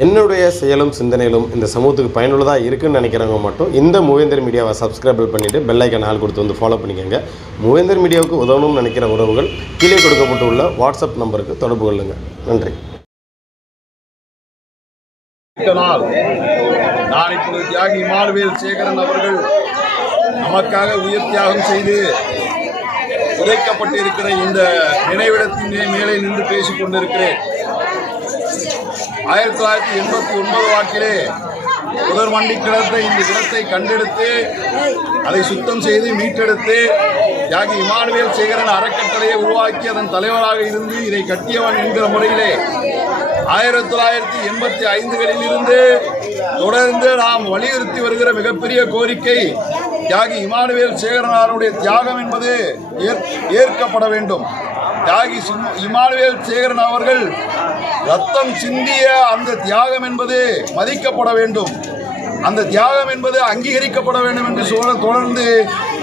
என்னுடைய செயலும் சிந்தனையிலும் இந்த சமூகத்துக்கு பயனுள்ளதாக இருக்குன்னு நினைக்கிறவங்க மட்டும் இந்த மூவேந்தர் மீடியாவை சப்ஸ்கிரைபிள் பண்ணிவிட்டு பெல்லைக்கன் ஆள் கொடுத்து வந்து ஃபாலோ பண்ணிக்கோங்க. மூவேந்தர் மீடியாவுக்கு உதவணும்னு நினைக்கிற உறவுகள் கீழே கொடுக்கப்பட்டுள்ள வாட்ஸ்அப் நம்பருக்கு தொடர்பு கொள்ளுங்கள் நன்றி. நான் தியாகி மாலுவேல் சேகரன் அவர்கள் நமக்காக உயிர் தியாகம் செய்து உதைக்கப்பட்டிருக்கிற இந்த நினைவிடத்தின் மேலே நின்று பேசிக் கொண்டிருக்கிறேன் ஆயிரத்தி தொள்ளாயிரத்தி எண்பத்தி ஒன்பது வாக்கிலே முதல் மண்டி கிடந்த இந்த இடத்தை கண்டெடுத்து அதை சுத்தம் செய்து மீட்டெடுத்து தியாகி இமானுவேல் சேகரன் அறக்கட்டளையை உருவாக்கி அதன் தலைவராக இருந்து இதை கட்டியவன் என்கிற முறையிலே ஆயிரத்தி தொள்ளாயிரத்தி எண்பத்தி ஐந்துகளில் இருந்து தொடர்ந்து நாம் வலியுறுத்தி வருகிற மிகப்பெரிய கோரிக்கை தியாகி இமானுவேல் சேகரனாருடைய தியாகம் என்பது ஏற்- ஏற்கப்பட வேண்டும். தியாகி இமானுவேல் சேகரன் அவர்கள் ரத்தம் சிந்திய அந்த தியாகம் என்பது மதிக்கப்பட வேண்டும். அந்த தியாகம் என்பது அங்கீகரிக்கப்பட வேண்டும் என்று சொல்ல தொடர்ந்து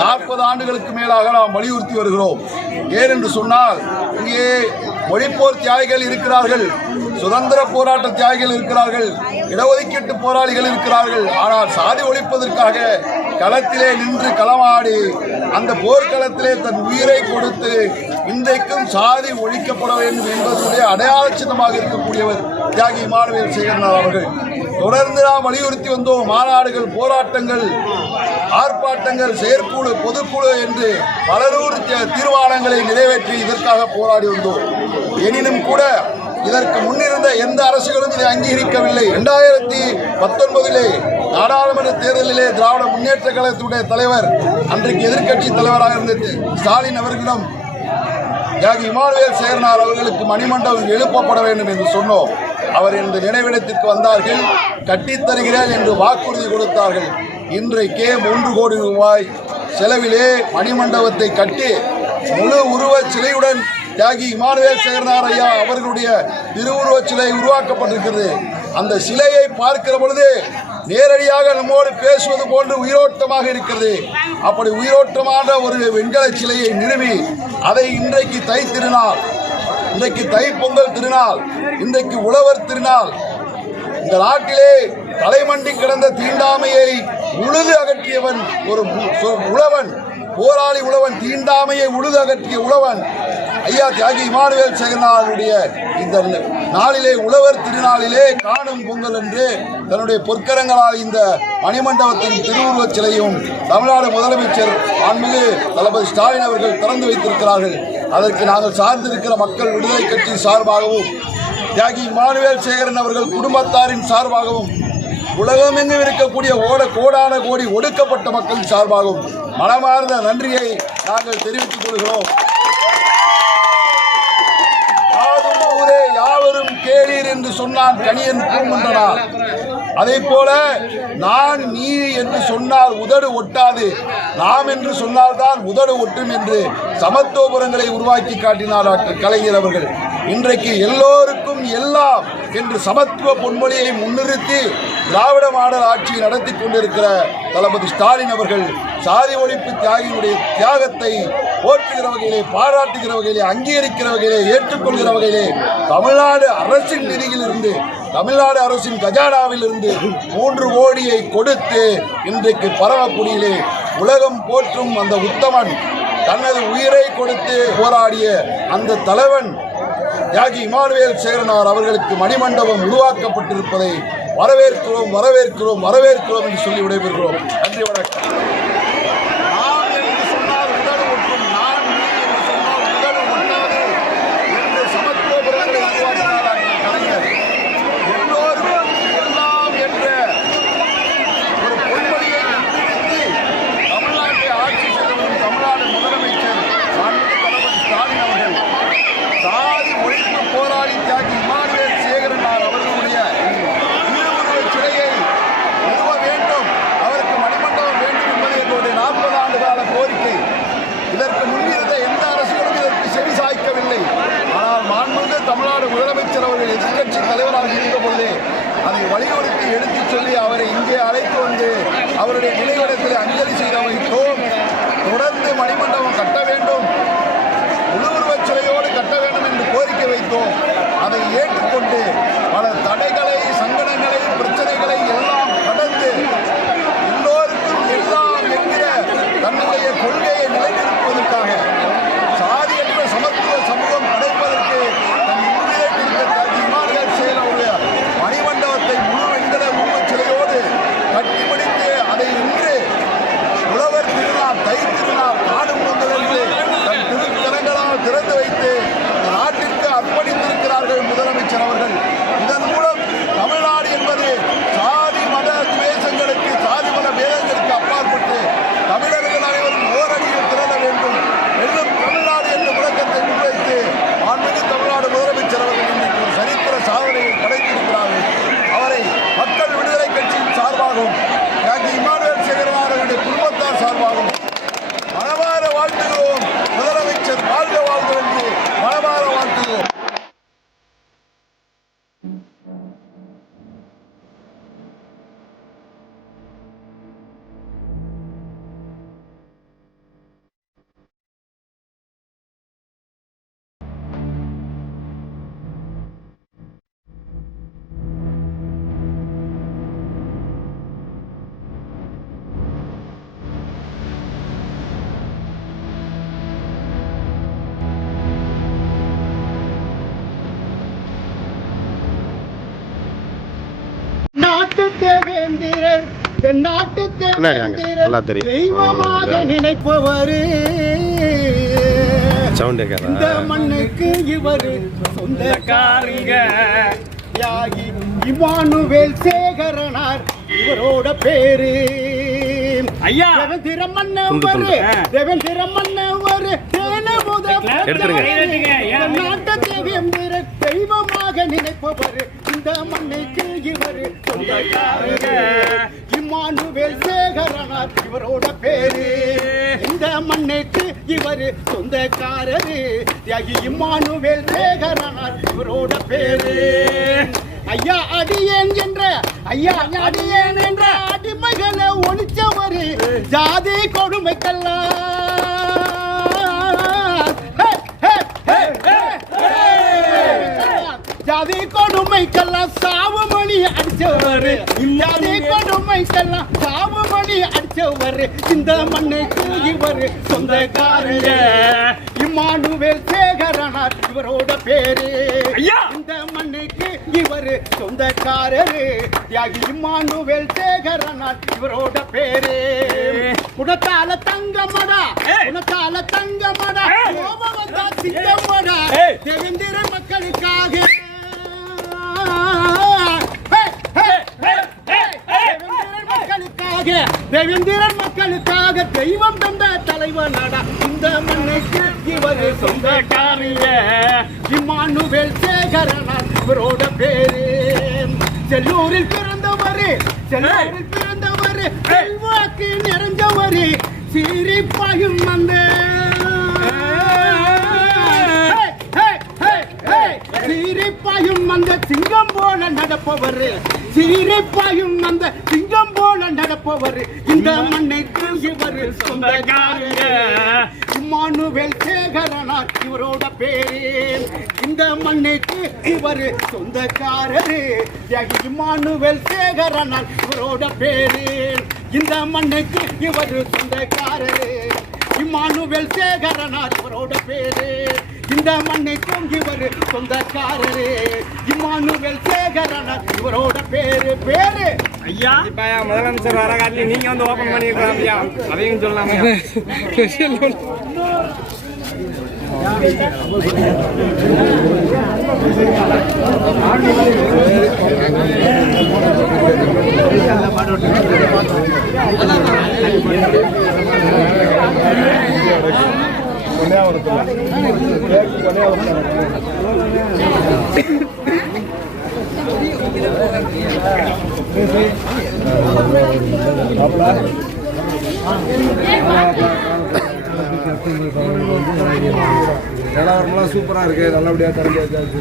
நாற்பது ஆண்டுகளுக்கு மேலாக நாம் வலியுறுத்தி வருகிறோம். ஏனென்று சொன்னால் இங்கே மொழிப்போர் தியாகிகள் இருக்கிறார்கள் சுதந்திர போராட்ட தியாகிகள் இருக்கிறார்கள் இடஒதுக்கீட்டு போராளிகள் இருக்கிறார்கள். ஆனால் சாதி ஒழிப்பதற்காக களத்திலே நின்று களமாடி அந்த போர்க்களத்திலே தன் உயிரை கொடுத்து இன்றைக்கும் சாதி ஒழிக்கப்பட வேண்டும் என்பதனுடைய அடையாள சின்னமாக இருக்கக்கூடியவர் தியாகி இமானுவேல் சேகரனார் அவர்கள். தொடர்ந்து நாம் வலியுறுத்தி வந்தோம் மாநாடுகள் போராட்டங்கள் ஆர்ப்பாட்டங்கள் செயற்குழு பொதுக்குழு என்று பலநூறு தீர்மானங்களை நிறைவேற்றி இதற்காக போராடி வந்தோம். எனினும் கூட இதற்கு முன்னிருந்த எந்த அரசுகளும் இதை அங்கீகரிக்கவில்லை. இரண்டாயிரத்தி பத்தொன்பதிலே நாடாளுமன்ற தேர்தலிலே திராவிட முன்னேற்ற கழகத்துடைய தலைவர் அன்றைக்கு எதிர்க்கட்சி தலைவராக இருந்த ஸ்டாலின் அவர்களிடம் தியாகி இமானுவேல் சேர்னார் அவர்களுக்கு மணிமண்டபம் எழுப்பப்பட வேண்டும் என்று சொன்னோம். அவர் இந்த நினைவிடத்திற்கு வந்தார்கள் கட்டித்தருகிறேன் என்று வாக்குறுதி கொடுத்தார்கள். இன்றைக்கே மூன்று கோடி ரூபாய் செலவிலே மணிமண்டபத்தை கட்டி முழு உருவச் சிலையுடன் தியாகி இமானுவேல் சேர்னார் ஐயா. அவர்களுடைய திருவுருவச் சிலை உருவாக்கப்பட்டிருக்கிறது. அந்த சிலையை பார்க்கிற பொழுது நேரடியாக நம்மோடு பேசுவது போன்று உயிரோட்டமாக இருக்கிறது. அப்படி உயிரோட்டமான ஒரு வெண்கல சிலையை நிறுவி அதை இன்றைக்கு தை திருநாள் இன்றைக்கு தை பொங்கல் திருநாள் இன்றைக்கு உழவர் திருநாள் இந்த நாட்டிலே தலைமண்டி கிடந்த தீண்டாமையை உழுது அகற்றியவன் ஒரு உழவன் போராளி உழவன் தீண்டாமையை உழுது அகற்றிய உழவன் ஐயா தியாகி இமானுவேல் சேகரனாருடைய இந்த நாளிலே உழவர் திருநாளிலே காணும் பொங்கல் என்று தன்னுடைய பொற்கரங்களால் இந்த மணிமண்டபத்தின் திருவுருவச் சிலையும் தமிழ்நாடு முதலமைச்சர் மாண்புமிகு தளபதி ஸ்டாலின் அவர்கள் திறந்து வைத்திருக்கிறார்கள். அதற்கு நாங்கள் சார்ந்திருக்கிற மக்கள் விடுதலை கட்சி சார்பாகவும் தியாகி இமானுவேல் சேகரன் அவர்கள் குடும்பத்தாரின் சார்பாகவும் உலகமெங்கும் இருக்கக்கூடிய ஓட கோடான கோடி ஒடுக்கப்பட்ட மக்களின் சார்பாகவும் மனமார்ந்த நன்றியை நாங்கள் தெரிவித்துக் கொள்கிறோம். சொன்னான் கணியன் பூங்குன்றனார் அதே போல நான் நீ என்று சொன்னால் உதடு ஒட்டாது. நாம் என்று சொன்னால்தான் உதடு ஒட்டும் என்று சமத்துவபுரங்களை உருவாக்கி காட்டினார் டாக்டர் கலைஞர் அவர்கள். இன்றைக்கு எல்லோருக்கும் எல்லாம் என்று சமத்துவ பொன்மொழியை முன்னிறுத்தி திராவிட மாடல் ஆட்சி நடத்தி கொண்டிருக்கிற தளபதி ஸ்டாலின் அவர்கள் சாதி ஒழிப்பு தியாகியினுடைய தியாகத்தை போற்றுகிற வகையிலே பாராட்டுகிற வகையிலே அங்கீகரிக்கிற வகையிலே ஏற்றுக்கொள்கிற வகையிலே தமிழ்நாடு அரசின் நிதியிலிருந்து தமிழ்நாடு அரசின் கஜானாவில் இருந்து மூன்று கோடியை கொடுத்து இன்றைக்கு பரவக்குடியிலே உலகம் போற்றும் அந்த உத்தமன் தனது உயிரை கொடுத்து போராடிய அந்த தலைவன் தியாகி இமானுவேல் சேரனார் அவர்களுக்கு மணிமண்டபம் உருவாக்கப்பட்டிருப்பதை வரவேற்கிறோம் வரவேற்கிறோம் வரவேற்கிறோம் என்று சொல்லி விடைபெறுகிறோம். நன்றி வணக்கம் நான் என்று சொன்னால் உதடு ஒட்டும் நான் நீ என்று சொன்னால் உதடு ஒட்டாது என்று சமத்துவபுரங்களை உருவாக்கினார் அண்ணல் கலைஞர் எல்லோருக்கும் எல்லாம் என்ற ஒரு பொன்மொழியை முன்னிறுத்தி தமிழ்நாட்டை ஆட்சி செய்து வரும் தமிழ்நாடு முதலமைச்சர் மாண்புமிகு தளபதி ஸ்டாலின் அவர்கள் சாதி ஒழிப்பு போராளி தியாகி இமானுவேல் சேகரனார் அவர்களுடைய திருவுருவச் சிலையை நிறுவ வேண்டும் அவருக்கு மணிமண்டபம் வேண்டும் என்பது எங்களுடைய நாற்பது ஆண்டு கால கோரிக்கை இதற்கு முன்னிருந்த எந்த அரசுகளும் இதற்கு செவி சாய்க்கவில்லை ஆனால் மாண்புமிகு தமிழ்நாடு முதலமைச்சர் அவர்கள் எதிர்க்கட்சி தலைவராக இருந்த பொழுது அதை எடுத்துச் சொல்லி அவரை இங்கே அழைத்து வந்து அவருடைய நினைவிடத்தில் அஞ்சலி செய்து வைத்தோம் தொடர்ந்து மணிமண்டபம் நல்லா தெரியும். நினைப்பவரு. சவுண்ட் இந்த மண்ணுக்கு இவரு சொந்தக்காரிங்க. தியாகி இமானுவேல் சேகரனார் இவரோட பேரு. ஐயா! தேவேந்திர மன்னவர். தேவேந்திர மன்னவர் தேனமுத எடுத்துருங்க. தெய்வமாக நினைப்பவர் இந்த மண்ணுக்கு இவர் இம்மானுவேல் சேகரனார் இவரோட பேரு. இந்த மண்ணுக்கு இவர் சொந்தக்காரரு. தியாகி இம்மானுவேல் சேகரனார் இவரோட பேரு. ஐயா அடியேன் என்ற ஐயா அடியேன் என்ற அடிமைகளை ஒழிச்சவரு. ஜாதி கொடுமைக்கெல்லாம் ஜாதி கொடுமைக்கெல்லாம் சாவு மணி அடிச்சவரு ஜாதி கொடுமைக்கெல்லாம் சாவு மணி அடிச்சவரு இந்த மண்ணுக்கு இவரு சொந்தக்காரங்க. இம்மானுவேல் சேகரனார் இவரோட பேரு! இந்த மண்ணுக்கு இவரு சொந்தக்காரரு. தியாகி இம்மானுவேல் சேகரனார் இவரோட பேரு. குணத்தால தங்கமடா! குணத்தால தங்கமடா! கோபம் வந்தா சிங்கமடா! தேவேந்திர மக்களுக்காக மக்களுக்காக தேவேந்திரன் மக்களுக்காக தெய்வம் தந்த தலைவனடா இந்த மண்ணுக்கு இவரு சொந்தக்காரிய. இம்மானுவேல் சேகரனார் இவரோட பேரு. செல்லூரில் பிறந்தவர் செல்லூரில் பிறந்தவர் செல்வாக்கு நிறைஞ்சவர். சிரிப்பாயும் வந்த சீரிப்பாயும் அந்த சிங்கம் போல நடப்பவர். சீரிப்பாயும் அந்த சிங்கம் போல நடப்பவர். இந்த மண்ணுக்கு இவர் சொந்தக்காரங்க இம்மானுவேல் சேகரனார் இவரோட பேரு. இந்த மண்ணுக்கு இவர் சொந்தக்காரரு. தியாகி இம்மானுவேல் சேகரனார் இவரோட பேரு. இந்த மண்ணுக்கு இவர் சொந்தக்காரரு. இம்மானுவேல் சேகரனார் இவரோட பேரு. இந்த மண்ணுக்கும் இவர் சொந்தக்காரரு. இம்மானுவேல் சேகரனார் இவரோட பேரு பேரு. ஐயா. இப்ப முதலமைச்சர் வர காட்டி நீங்க வந்து ஓபன் பண்ணிருக்கலாம் ஐயா. அதையும் சொல்லலாங்க நிலவரம்லாம் சூப்பரா இருக்கு. நல்லபடியா கரைஞ்சி வச்சாச்சு.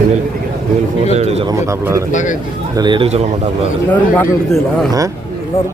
இவங்க ஃபோட்டோ எடுக்க சொல்ல மாட்டாப்புல இதில் எடுக்க சொல்ல மாட்டாப்புல எல்லாரும் பாட்டு எடுத்துக்கலாம்.